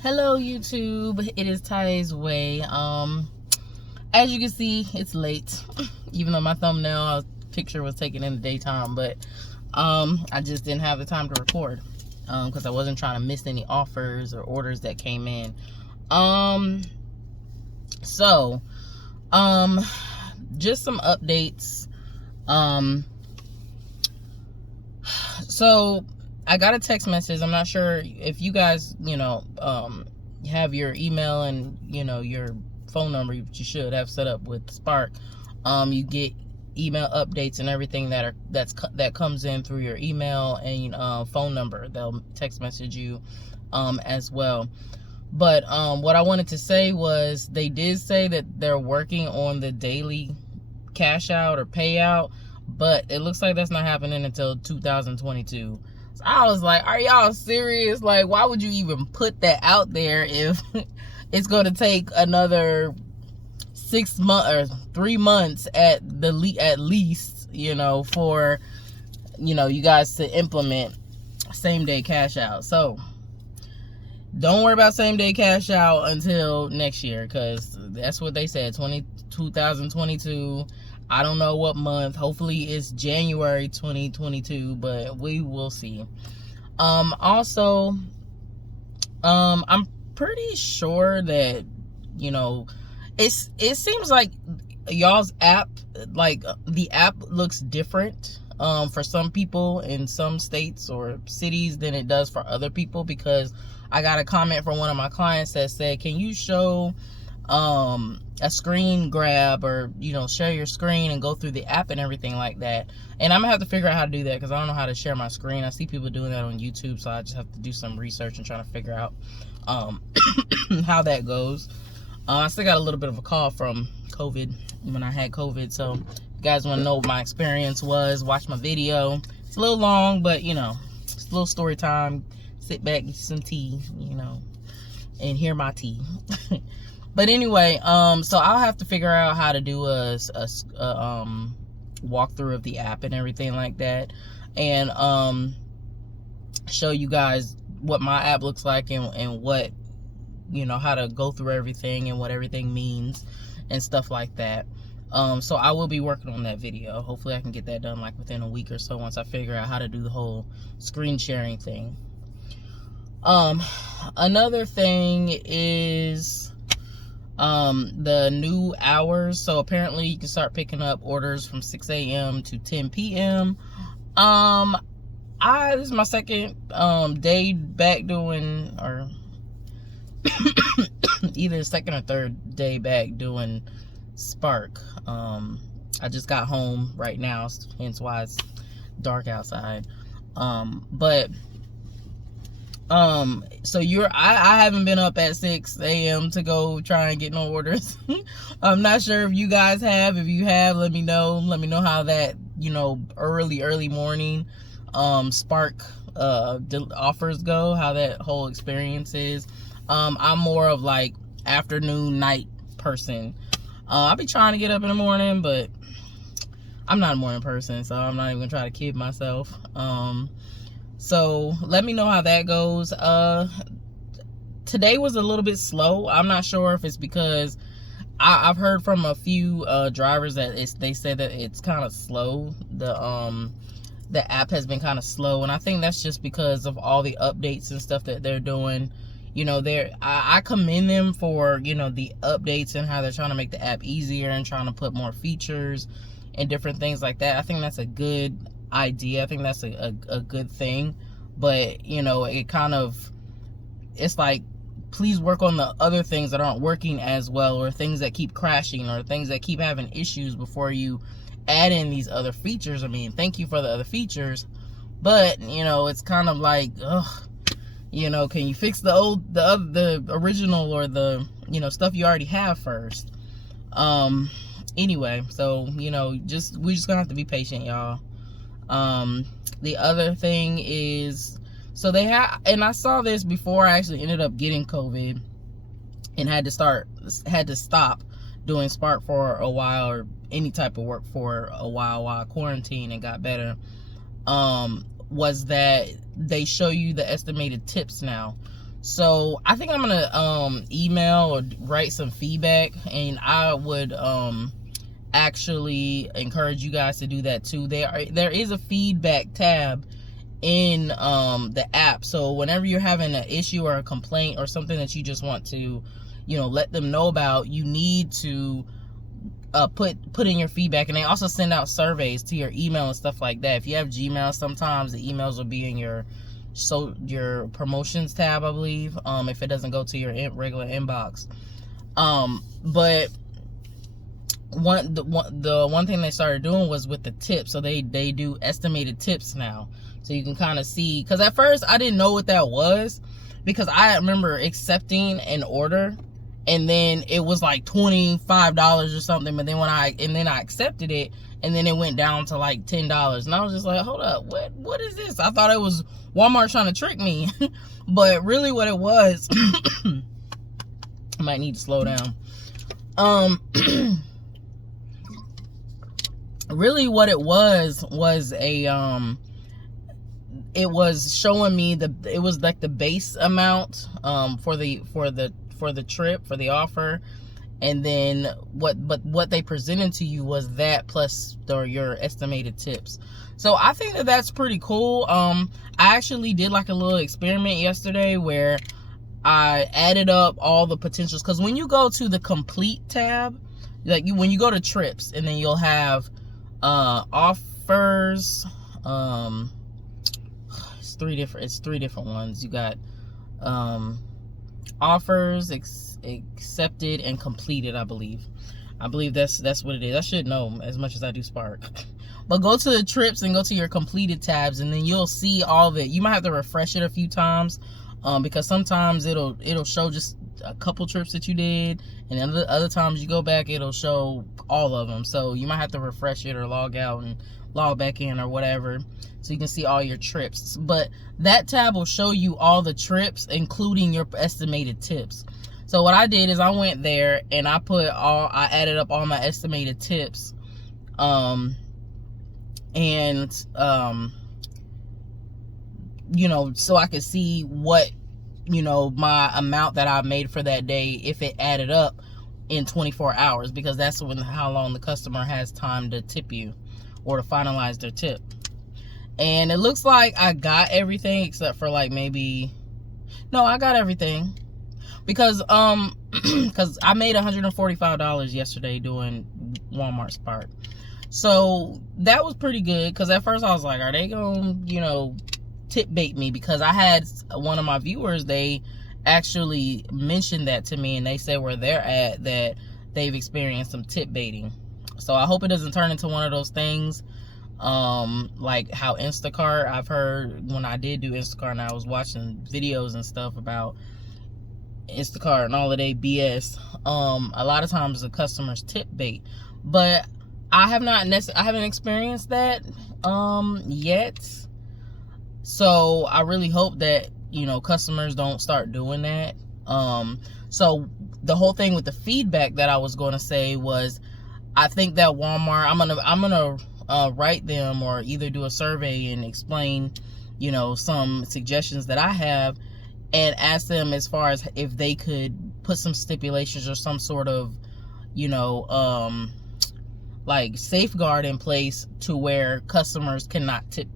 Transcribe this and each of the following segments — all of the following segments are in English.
Hello YouTube, it is Ty's Way. As you can see, it's late, even though my thumbnail picture was taken in the daytime, but I just didn't have the time to record because I wasn't trying to miss any offers or orders that came in. Just some updates. So I got a text message. I'm not sure if you guys, have your email and, your phone number, which you should have set up with Spark. You get email updates and everything that comes in through your email and phone number. They'll text message you as well. But what I wanted to say was they did say that they're working on the daily cash out or payout, but it looks like that's not happening until 2022. So I was like, are y'all serious? Like, why would you even put that out there if it's going to take another 6 months or 3 months at least, for, you guys to implement same day cash out. So don't worry about same day cash out until next year, because that's what they said, 2022. I don't know what month. Hopefully it's January 2022, but we will see. Also, I'm pretty sure that, it seems like y'all's app, like the app looks different for some people in some states or cities than it does for other people, because I got a comment from one of my clients that said, can you show a screen grab, or share your screen and go through the app and everything like that. And I'm gonna have to figure out how to do that, because I don't know how to share my screen. I see people doing that on YouTube, so I just have to do some research and try to figure out how that goes. I still got a little bit of a cough from COVID, when I had COVID, so if you guys want to know what my experience was, watch my video. It's a little long, but it's a little story time. Sit back, get some tea, and hear my tea. But anyway, so I'll have to figure out how to do a walkthrough of the app and everything like that, and show you guys what my app looks like and what, how to go through everything and what everything means and stuff like that. So I will be working on that video. Hopefully I can get that done like within a week or so, once I figure out how to do the whole screen sharing thing. Another thing is the new hours. So apparently you can start picking up orders from 6 a.m. to 10 p.m. This is my second day back doing, or either second or third day back doing Spark. I just got home right now, hence why it's dark outside. So I haven't been up at 6 a.m. to go try and get no orders. I'm not sure if you guys have. If you have, let me know. Let me know how that, early morning Spark offers go, how that whole experience is. I'm more of like afternoon, night person. I'll be trying to get up in the morning, but I'm not a morning person, so I'm not even gonna try to kid myself. So let me know how that goes. Today was a little bit slow. I'm not sure if it's because I've heard from a few drivers that they said that it's kind of slow. The app has been kind of slow, and I think that's just because of all the updates and stuff that they're doing. I commend them for the updates and how they're trying to make the app easier and trying to put more features and different things like that. I think that's a good idea. I think that's a good thing, but it's like, please work on the other things that aren't working as well, or things that keep crashing, or things that keep having issues before you add in these other features. I mean, thank you for the other features, but it's kind of like, can you fix the original, or the stuff you already have first? Anyway, so we just gonna have to be patient, y'all. The other thing is, so they have, and I saw this before I actually ended up getting COVID and had to stop doing Spark for a while, or any type of work for a while I quarantined and got better. Was that they show you the estimated tips now. So I think I'm gonna email or write some feedback, and I would actually encourage you guys to do that too. There is a feedback tab in the app, so whenever you're having an issue or a complaint or something that you just want to, let them know about, you need to put in your feedback. And they also send out surveys to your email and stuff like that. If you have Gmail, sometimes the emails will be in your promotions tab, I believe, if it doesn't go to your regular inbox. But the one thing they started doing was with the tips. So they do estimated tips now, so you can kind of see, because at first I didn't know what that was, because I remember accepting an order and then it was like $25 or something, but then I accepted it, and then it went down to like $10, and I was just like, hold up, what is this? I thought it was Walmart trying to trick me. But really what it was, I might need to slow down. Really what it was a it was showing me it was like the base amount for the trip, for the offer, and then what they presented to you was that plus your estimated tips. So I think that's pretty cool. I actually did like a little experiment yesterday where I added up all the potentials, because when you go to the complete tab, like when you go to trips, and then you'll have offers, it's three different ones. You got offers, accepted, and completed. I believe that's what it is. I should know as much as I do Spark. But go to the trips and go to your completed tabs, and then you'll see all of it. You might have to refresh it a few times, because sometimes it'll show just a couple trips that you did, and then other times you go back, it'll show all of them. So you might have to refresh it or log out and log back in or whatever, so you can see all your trips. But that tab will show you all the trips, including your estimated tips. So what I did is I went there and I added up all my estimated tips, so I could see what, my amount that I made for that day, if it added up in 24 hours, because that's how long the customer has time to tip you or to finalize their tip. And it looks like I got everything except for like I got everything, because I made $145 yesterday doing Walmart Spark. So that was pretty good, because at first I was like, are they gonna tip bait me? Because I had one of my viewers, they actually mentioned that to me, and they said where they're at that they've experienced some tip baiting. So I hope it doesn't turn into one of those things like how Instacart, I've heard when I did do Instacart and I was watching videos and stuff about Instacart and all of their BS, a lot of times the customers tip bait. But I haven't experienced that yet. So I really hope that customers don't start doing that. So the whole thing with the feedback that I was going to say was, I think that Walmart, I'm gonna write them, or either do a survey and explain some suggestions that I have, and ask them as far as if they could put some stipulations or some sort of like safeguard in place to where customers cannot tip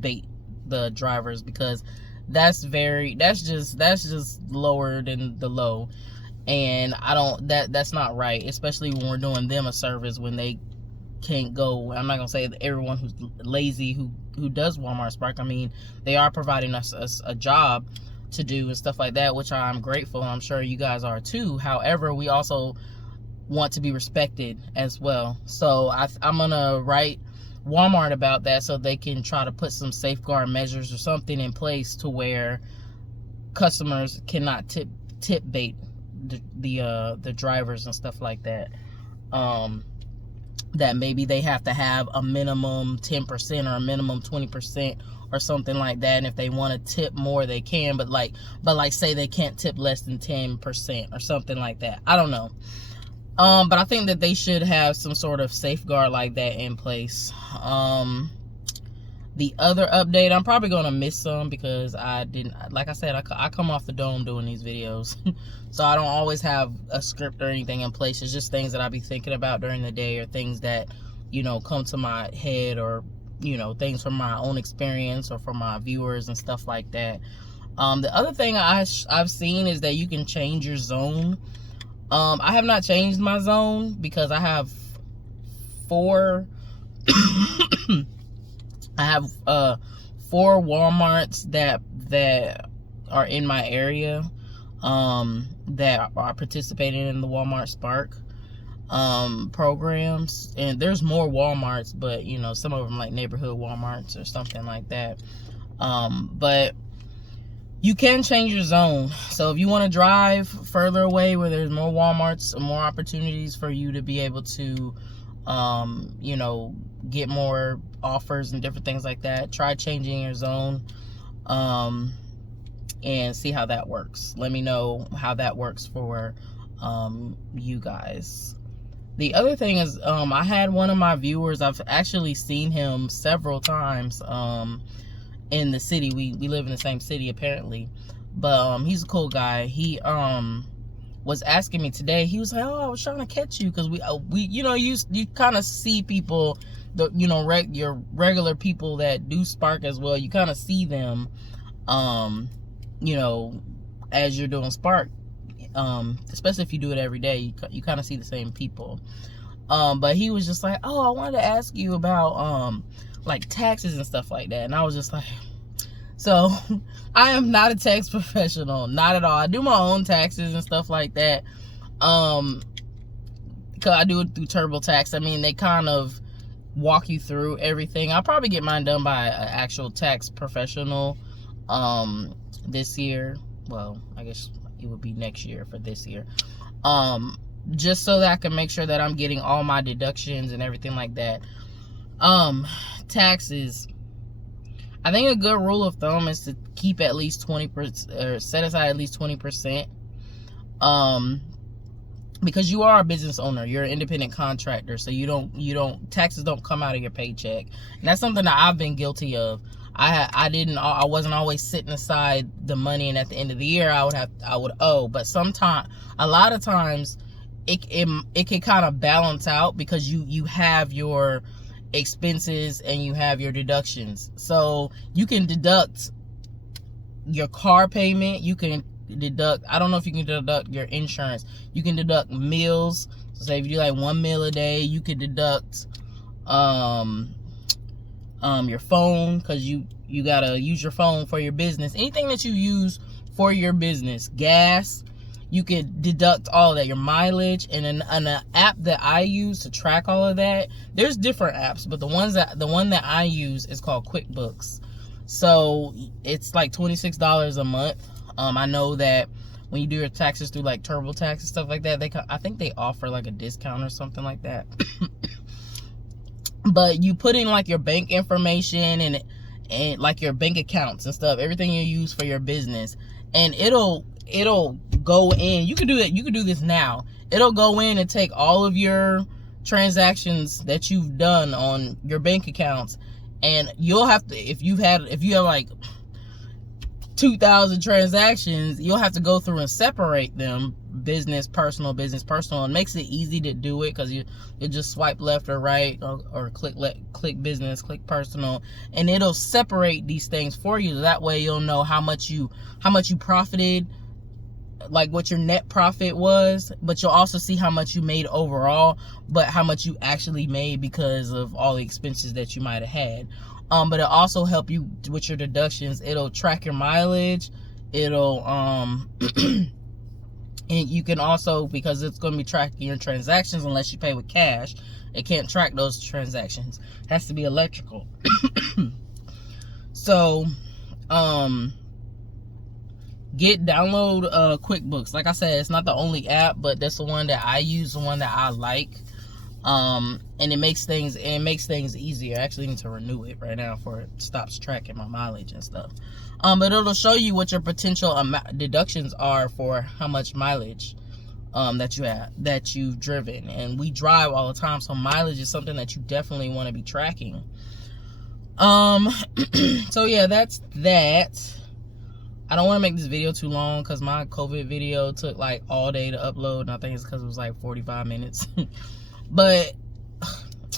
bait the drivers, because that's just lower than the low, and that's not right, especially when we're doing them a service when they can't go. I'm not gonna say that everyone who's lazy who does Walmart Spark, I mean, they are providing us a job to do and stuff like that, which I'm grateful, and I'm sure you guys are too. However, we also want to be respected as well. So I'm gonna write Walmart about that, so they can try to put some safeguard measures or something in place to where customers cannot tip bait the drivers and stuff like that. That maybe they have to have a minimum 10% or a minimum 20% or something like that, and if they want to tip more they can, but like say they can't tip less than 10% or something like that. I don't know. But I think that they should have some sort of safeguard like that in place. The other update, I'm probably going to miss some because I didn't, like I said, I come off the dome doing these videos. So I don't always have a script or anything in place. It's just things that I be thinking about during the day, or things that, you know, come to my head, or, you know, things from my own experience or from my viewers and stuff like that. The other thing I've seen is that you can change your zone. I have not changed my zone because I have 4 I have 4 Walmarts that are in my area, that are participating in the Walmart Spark programs. And there's more Walmarts, but you know, some of them like neighborhood Walmarts or something like that. But you can change your zone. So if you want to drive further away where there's more Walmarts, more opportunities for you to be able to you know, get more offers and different things like that, try changing your zone, and see how that works. Let me know how that works for you guys. The other thing is, I had one of my viewers, I've actually seen him several times in the city. We live in the same city apparently, but he's a cool guy. He was asking me today. He was like, "Oh, I was trying to catch you," because we you know, you kind of see people, you know, your regular people that do Spark as well. You kind of see them, you know, as you're doing Spark, especially if you do it every day. You kind of see the same people. But he was just like, "Oh, I wanted to ask you about like taxes and stuff like that," and I was just like, so I am not a tax professional, not at all. I do my own taxes and stuff like that, because I do it through TurboTax. I mean, they kind of walk you through everything. I'll probably get mine done by an actual tax professional this year. Well, I guess it would be next year for this year, just so that I can make sure that I'm getting all my deductions and everything like that. Taxes, I think a good rule of thumb is to keep at least 20%, or set aside at least 20%, because you are a business owner, you're an independent contractor, so taxes don't come out of your paycheck. And that's something that I've been guilty of. I wasn't always sitting aside the money, and at the end of the year I would owe. But a lot of times it can kind of balance out, because you have your expenses and you have your deductions. So you can deduct your car payment, you can deduct, I don't know if you can deduct your insurance, you can deduct meals. So say if you do like 1 meal a day, you could deduct your phone, because you gotta use your phone for your business. Anything that you use for your business, gas, you could deduct all of that, your mileage. And an app that I use to track all of that, there's different apps, but the one that I use is called QuickBooks. So it's like $26 a month. I know that when you do your taxes through like TurboTax and stuff like that, I think they offer like a discount or something like that. But you put in like your bank information and like your bank accounts and stuff, everything you use for your business, and it'll go in. You can do it. You can do this now. It'll go in and take all of your transactions that you've done on your bank accounts, and you'll have to, if you have like 2,000 transactions, you'll have to go through and separate them, business, personal, business, personal. It makes it easy to do it, because you just swipe left or right, or click business, click personal, and it'll separate these things for you. That way you'll know how much you profited, like what your net profit was, but you'll also see how much you made overall, but how much you actually made because of all the expenses that you might have had. But it'll also help you with your deductions. It'll track your mileage. It'll and you can also, because it's going to be tracking your transactions, unless you pay with cash, it can't track those transactions. It has to be electrical. So download QuickBooks. Like I said, it's not the only app, but that's the one that I use, the one that I like. And it makes things easier. I actually need to renew it right now before it stops tracking my mileage and stuff. But it'll show you what your potential deductions are for how much mileage that you've driven. And we drive all the time, so mileage is something that you definitely want to be tracking. So yeah, that's that. I don't want to make this video too long because my COVID video took like all day to upload, and I think it's because it was like 45 minutes. But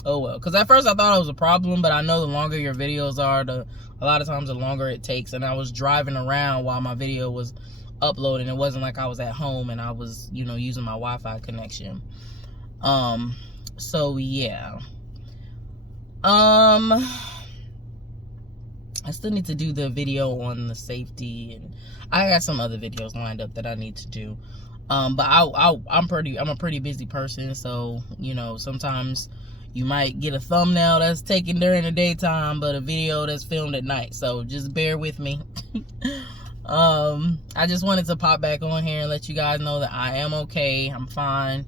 oh well, because at first I thought it was a problem, but I know the longer your videos are, a lot of times the longer it takes. And I was driving around while my video was uploading. It wasn't like I was at home and I was, you know, using my Wi-Fi connection. So yeah. I still need to do the video on the safety, and I got some other videos lined up that I need to do. But I'm a pretty busy person, so you know, sometimes you might get a thumbnail that's taken during the daytime, but a video that's filmed at night. So just bear with me. I just wanted to pop back on here and let you guys know that I am okay. I'm fine.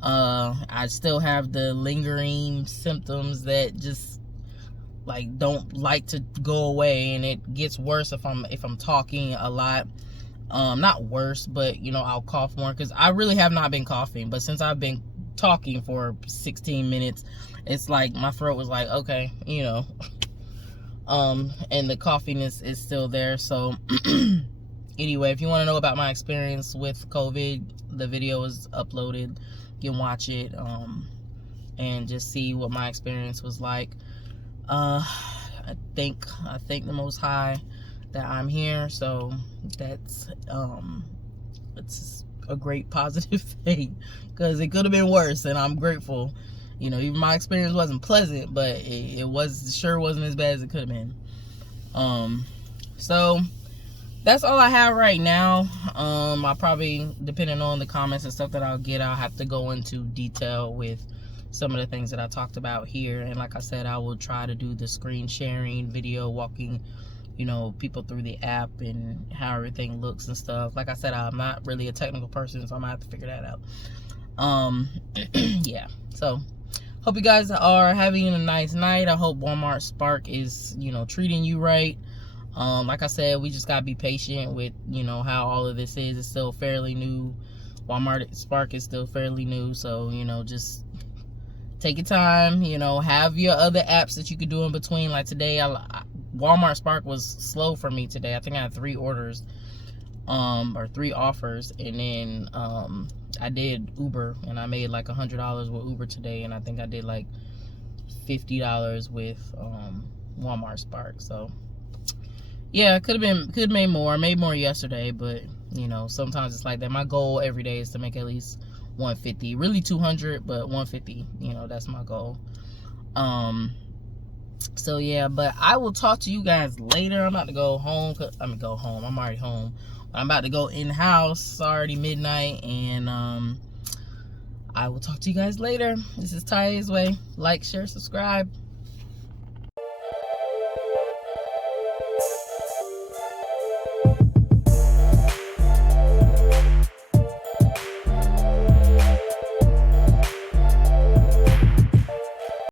I still have the lingering symptoms that just like don't like to go away, and it gets worse if I'm talking a lot. Not worse, but you know, I'll cough more because I really have not been coughing, but since I've been talking for 16 minutes, it's like my throat was like, okay, you know. And the coughiness is still there. So anyway, if you want to know about my experience with COVID, the video is uploaded. You can watch it and just see what my experience was like. I thank the Most High that I'm here, so that's it's a great positive thing, because it could have been worse, and I'm grateful. You know, even my experience wasn't pleasant, but it sure wasn't as bad as it could have been. So that's all I have right now. I'll probably, depending on the comments and stuff that I'll get, I'll have to go into detail with some of the things that I talked about here. And like I said, I will try to do the screen sharing video, walking, you know, people through the app and how everything looks and stuff. Like I said, I'm not really a technical person, so I'm gonna have to figure that out. Yeah, so hope you guys are having a nice night. I hope Walmart Spark is, you know, treating you right. Like I said, we just gotta be patient with, you know, how all of this is. It's still fairly new. Walmart Spark is still fairly new, so you know, just take your time. You know, have your other apps that you could do in between. Like today, Walmart Spark was slow for me today. I think I had 3 orders, or 3 offers, and then I did Uber, and I made like $100 with Uber today, and I think I did like $50 with Walmart Spark. So yeah, could have made more yesterday, but you know, sometimes it's like that. My goal every day is to make at least 150, really 200, but 150, you know, that's my goal. So yeah, but I will talk to you guys later. I'm about to go home. I'm already home. I'm about to go in the house. It's already midnight, and I will talk to you guys later. This is Ty's Way. Like, share, subscribe.